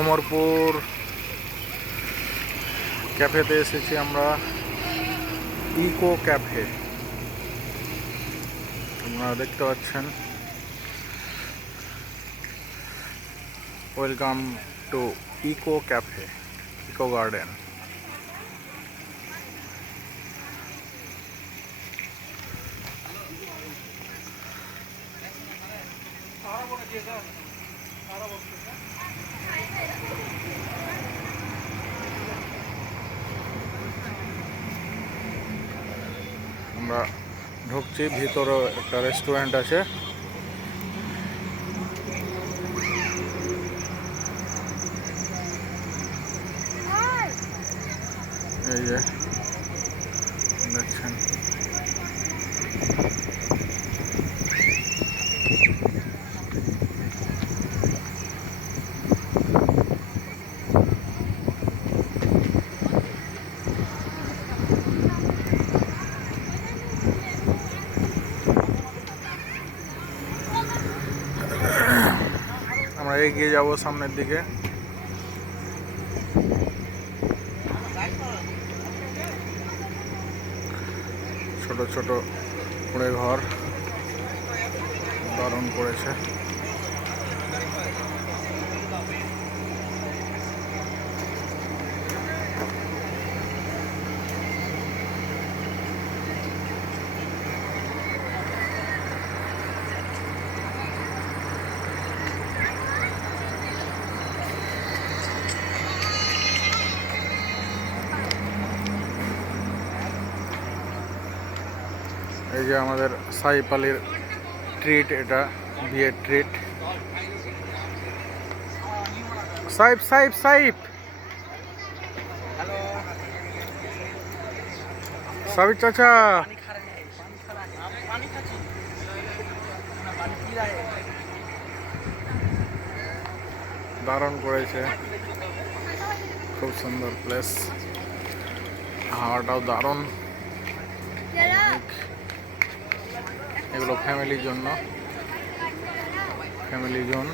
ওমরপুর ক্যাফেতে এসেছি আমরা, ইকো ক্যাফে। আপনারা দেখতে পাচ্ছেন, welcome to eco cafe, eco garden. আমরা ঢুকছি, ভিতরে একটা রেস্টুরেন্ট আছে। এই যে দেখছেন, আমরা এগিয়ে যাব সামনের দিকে। ছোট ছোট কুড়ে ঘর দারুণ করেছে। এই যে আমাদের সাইফ আলীর ট্রিট, এটা বিয়ের ট্রিট। সাইফ সাইফ সাইফ সাবির চাচা, দারুণ করেছে, খুব সুন্দর প্লেস, হাওয়াটাও দারুণ। এগুলো ফ্যামিলির জন্য, ফ্যামিলি জোন।